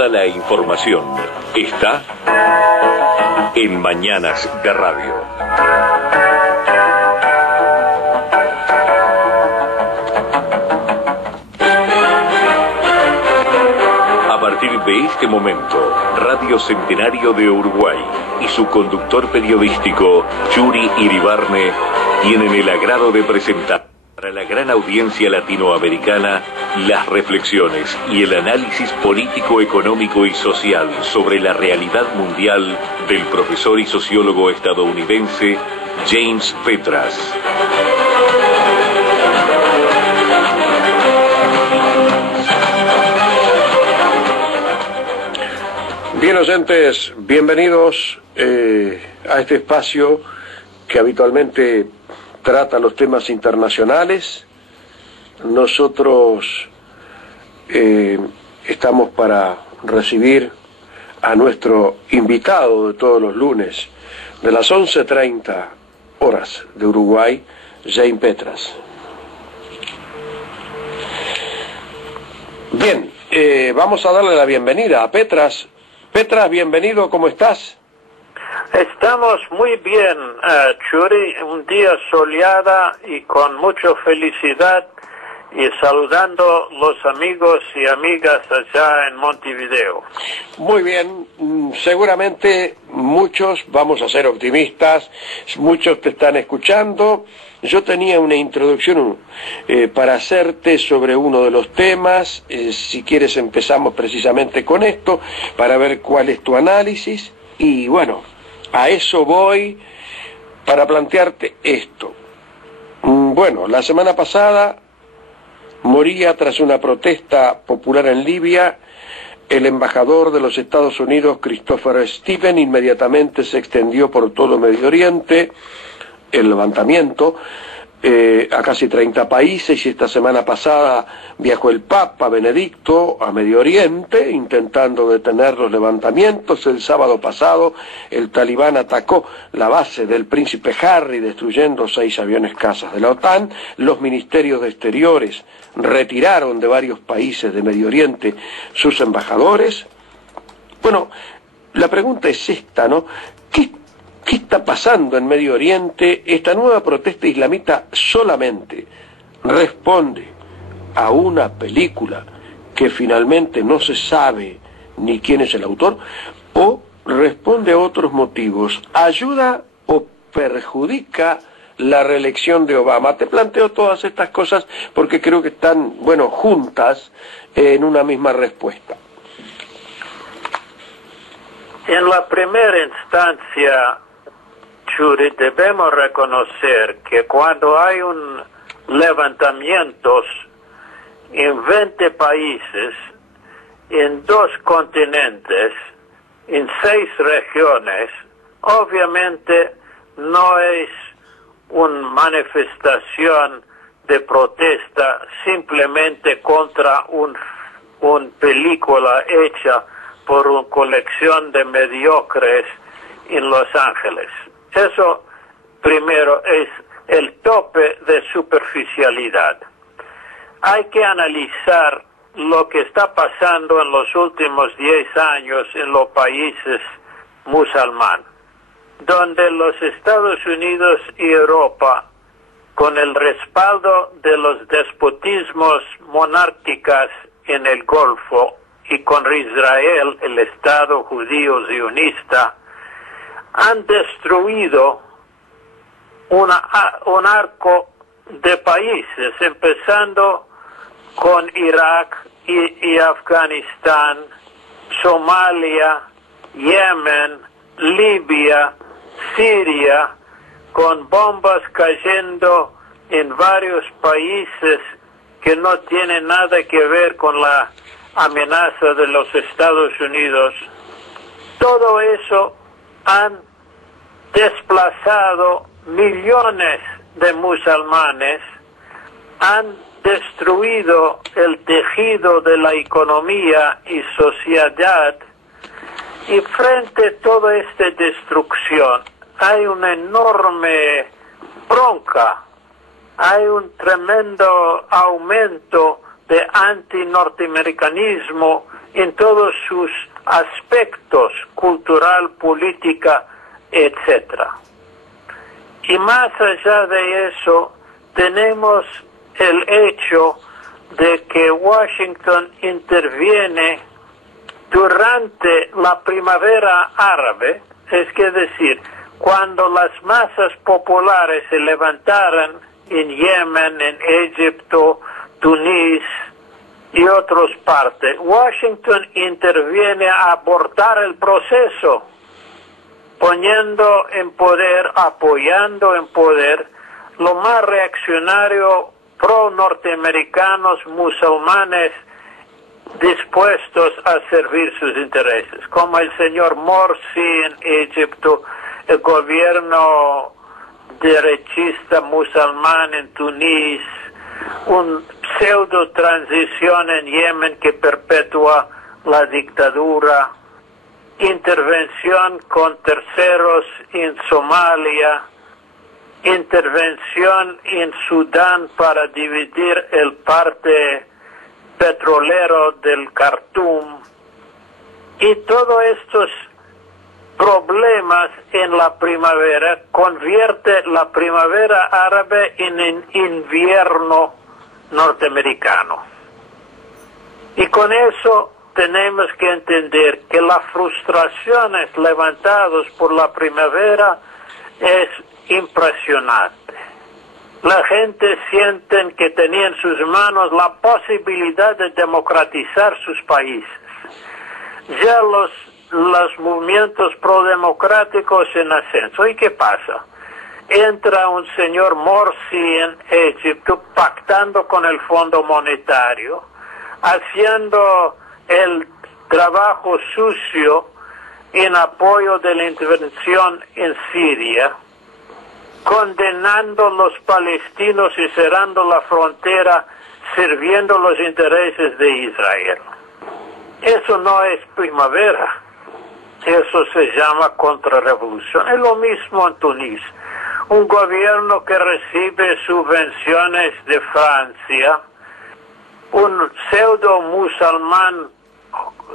Toda la información está en Mañanas de Radio. A partir de este momento, Radio Centenario de Uruguay y su conductor periodístico, Yuri Iribarne, tienen el agrado de presentar para la gran audiencia latinoamericana las reflexiones y el análisis político, económico y social sobre la realidad mundial del profesor y sociólogo estadounidense James Petras. Bien, oyentes, bienvenidos a este espacio que habitualmente trata los temas internacionales. Nosotros estamos para recibir a nuestro invitado de todos los lunes, de las 11:30 horas de Uruguay, James Petras. Bien, vamos a darle la bienvenida a Petras. Petras, bienvenido, ¿cómo estás? Estamos muy bien, Churi, un día soleada y con mucha felicidad y saludando los amigos y amigas allá en Montevideo. Muy bien, seguramente muchos, vamos a ser optimistas, muchos te están escuchando. Yo tenía una introducción para hacerte sobre uno de los temas, si quieres empezamos precisamente con esto, para ver cuál es tu análisis, y bueno, a eso voy para plantearte esto. Bueno, la semana pasada moría tras una protesta popular en Libia el embajador de los Estados Unidos, Christopher Stephen. Inmediatamente se extendió por todo Medio Oriente el levantamiento a casi 30 países, y esta semana pasada viajó el Papa Benedicto a Medio Oriente intentando detener los levantamientos. El sábado pasado el talibán atacó la base del Príncipe Harry destruyendo 6 aviones cazas de la OTAN. Los ministerios de Exteriores retiraron de varios países de Medio Oriente sus embajadores. Bueno, la pregunta es esta, ¿no? ¿Qué está pasando en Medio Oriente? Esta nueva protesta islamita solamente responde a una película que finalmente no se sabe ni quién es el autor, o responde a otros motivos. ¿Ayuda o perjudica la reelección de Obama? Te planteo todas estas cosas porque creo que están, bueno, juntas en una misma respuesta. En la primera instancia, Churi, debemos reconocer que cuando hay un levantamientos en 20 países, en 2 continentes, en 6 regiones, obviamente no es una manifestación de protesta simplemente contra una película hecha por una colección de mediocres en Los Ángeles. Eso, primero, es el tope de superficialidad. Hay que analizar lo que está pasando en los últimos 10 años en los países musulmanes, donde los Estados Unidos y Europa, con el respaldo de los despotismos monárquicos en el Golfo y con Israel, el Estado judío sionista, han destruido un arco de países, empezando con Irak y Afganistán, Somalia, Yemen, Libia, Siria, con bombas cayendo en varios países que no tienen nada que ver con la amenaza de los Estados Unidos. Todo eso han desplazado millones de musulmanes, han destruido el tejido de la economía y sociedad, y frente a toda esta destrucción hay una enorme bronca, hay un tremendo aumento de anti-norteamericanismo en todos sus aspectos, cultural, política, etc. Y más allá de eso, tenemos el hecho de que Washington interviene durante la primavera árabe, es decir, cuando las masas populares se levantaron en Yemen, en Egipto, Túnez y otras partes, Washington interviene a abortar el proceso, poniendo en poder, apoyando en poder lo más reaccionario pro-norteamericanos musulmanes dispuestos a servir sus intereses, como el señor Morsi en Egipto, el gobierno derechista musulmán en Túnez, un pseudo transición en Yemen que perpetúa la dictadura, intervención con terceros en Somalia, intervención en Sudán para dividir el parte petrolero del Khartoum, y todos estos problemas en la primavera convierte la primavera árabe en un invierno norteamericano. Y con eso tenemos que entender que las frustraciones levantadas por la primavera es impresionante. La gente siente que tenía en sus manos la posibilidad de democratizar sus países. Ya los movimientos prodemocráticos en ascenso. ¿Y qué pasa? Entra un señor Morsi en Egipto pactando con el Fondo Monetario, haciendo el trabajo sucio en apoyo de la intervención en Siria, condenando a los palestinos y cerrando la frontera, sirviendo los intereses de Israel. Eso no es primavera, eso se llama contrarrevolución. Es lo mismo en Túnez, un gobierno que recibe subvenciones de Francia, un pseudo musulmán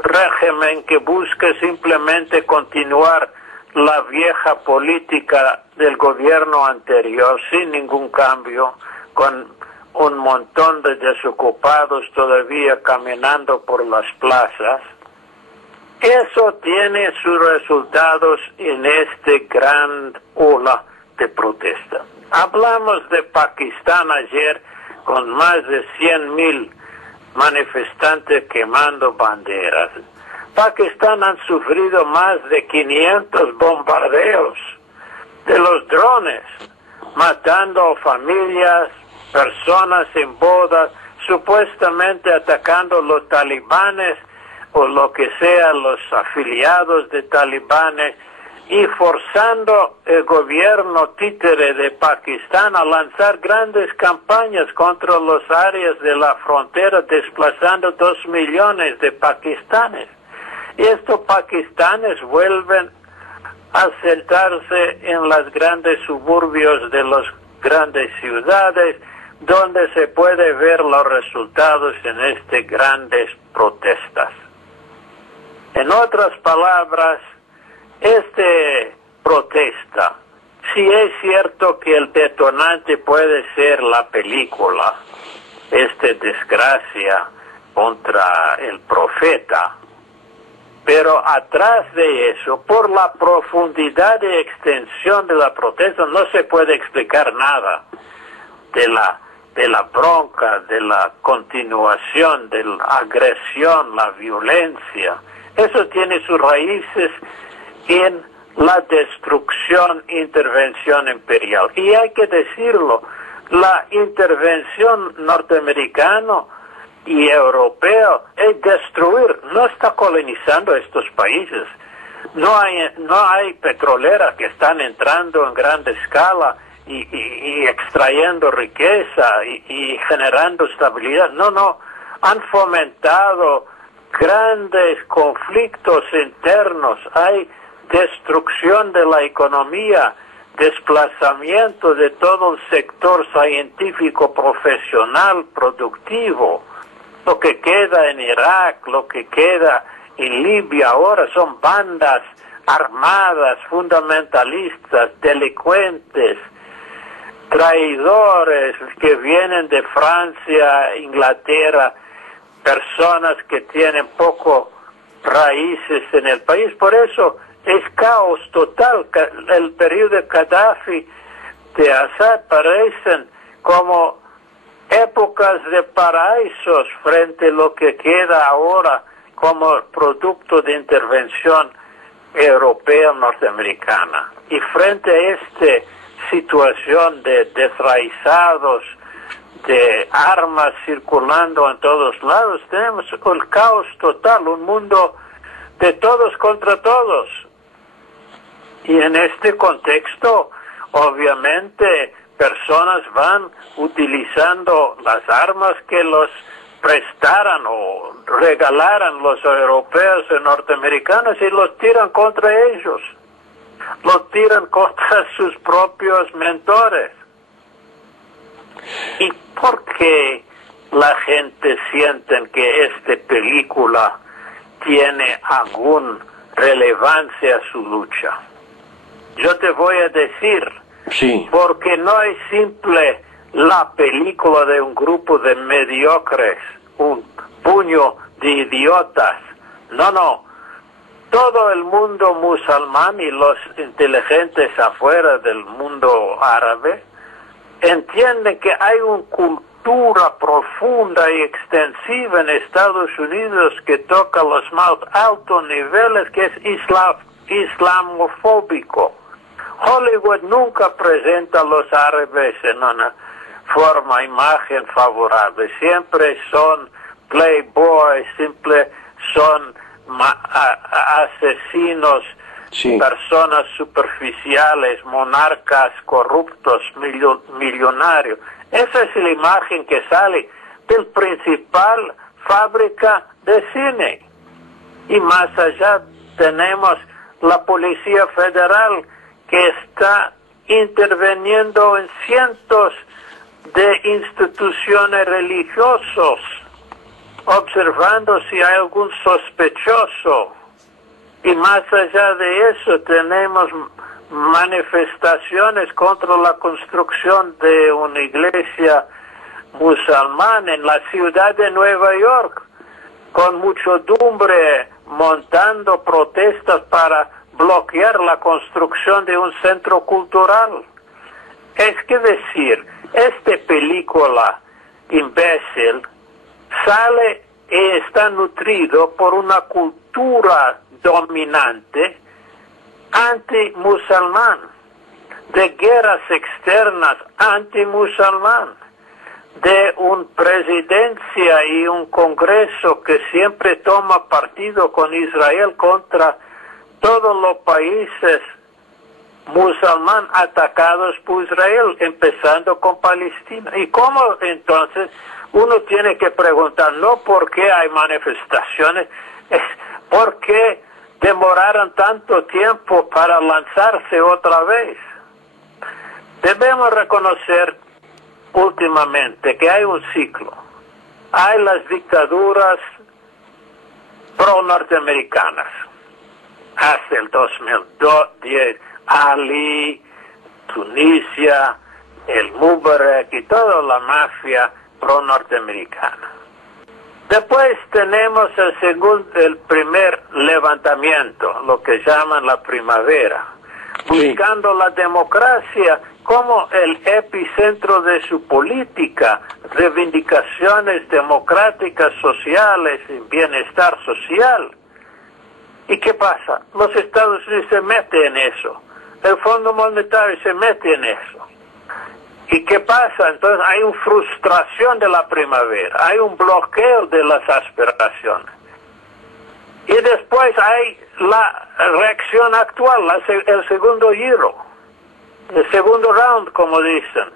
régimen que busca simplemente continuar la vieja política del gobierno anterior sin ningún cambio, con un montón de desocupados todavía caminando por las plazas. Eso tiene sus resultados en este gran ola de protesta. Hablamos de Pakistán ayer con más de 100,000 manifestantes quemando banderas. Pakistán han sufrido más de 500 bombardeos de los drones, matando familias, personas en bodas, supuestamente atacando los talibanes o lo que sea, los afiliados de talibanes, y forzando el gobierno títere de Pakistán a lanzar grandes campañas contra las áreas de la frontera, desplazando 2 millones de pakistanes. Y estos pakistanes vuelven a sentarse en los grandes suburbios de las grandes ciudades, donde se puede ver los resultados en estas grandes protestas. En otras palabras, esta protesta, si es cierto que el detonante puede ser la película, esta desgracia contra el profeta, pero atrás de eso, por la profundidad y extensión de la protesta, no se puede explicar nada de la bronca, de la continuación, de la agresión, la violencia. Eso tiene sus raíces en la destrucción, intervención imperial. Y hay que decirlo, la intervención norteamericana y europea es destruir, no está colonizando estos países. No hay petroleras que están entrando en gran escala y extrayendo riqueza y generando estabilidad. No, han fomentado grandes conflictos internos, hay destrucción de la economía, desplazamiento de todo el sector científico, profesional, productivo. Lo que queda en Irak, lo que queda en Libia ahora son bandas armadas, fundamentalistas, delincuentes, traidores que vienen de Francia, Inglaterra, personas que tienen poco raíces en el país. Por eso es caos total. El periodo de Gaddafi, de Assad, parecen como épocas de paraísos frente a lo que queda ahora como producto de intervención europea norteamericana. Y frente a esta situación de desraizados, de armas circulando en todos lados, tenemos el caos total, un mundo de todos contra todos. Y en este contexto, obviamente, personas van utilizando las armas que los prestaran o regalaran los europeos y norteamericanos y los tiran contra ellos, los tiran contra sus propios mentores. ¿Y por qué la gente siente que esta película tiene alguna relevancia a su lucha? Yo te voy a decir, Sí. porque no es simple la película de un grupo de mediocres, un puño de idiotas. No. Todo el mundo musulmán y los inteligentes afuera del mundo árabe entienden que hay una cultura profunda y extensiva en Estados Unidos que toca los más altos niveles, que es islamofóbico. Hollywood nunca presenta a los árabes en una forma, imagen favorable. Siempre son playboys, siempre son asesinos, Sí. personas superficiales, monarcas corruptos, millonarios. Esa es la imagen que sale del principal fábrica de cine. Y más allá tenemos la Policía Federal que está interviniendo en cientos de instituciones religiosas, observando si hay algún sospechoso. Y más allá de eso tenemos manifestaciones contra la construcción de una iglesia musulmana en la ciudad de Nueva York, con muchedumbre montando protestas para bloquear la construcción de un centro cultural. Es que decir, esta película imbécil sale y está nutrido por una cultura dominante anti-musulmán, de guerras externas anti-musulmán, de una presidencia y un congreso que siempre toma partido con Israel contra todos los países musulmanes atacados por Israel, empezando con Palestina. ¿Y cómo entonces uno tiene que preguntar, no por qué hay manifestaciones, es por qué demoraron tanto tiempo para lanzarse otra vez? Debemos reconocer últimamente que hay un ciclo. Hay las dictaduras pro-norteamericanas. Hasta el 2010, Ali, Tunisia, el Mubarak y toda la mafia pro-norteamericana. Después tenemos el primer levantamiento, lo que llaman la primavera, buscando la democracia como el epicentro de su política, reivindicaciones democráticas, sociales y bienestar social. ¿Y qué pasa? Los Estados Unidos se meten en eso. El Fondo Monetario se mete en eso. ¿Y qué pasa? Entonces hay una frustración de la primavera, hay un bloqueo de las aspiraciones. Y después hay la reacción actual, el segundo giro, el segundo round, como dicen.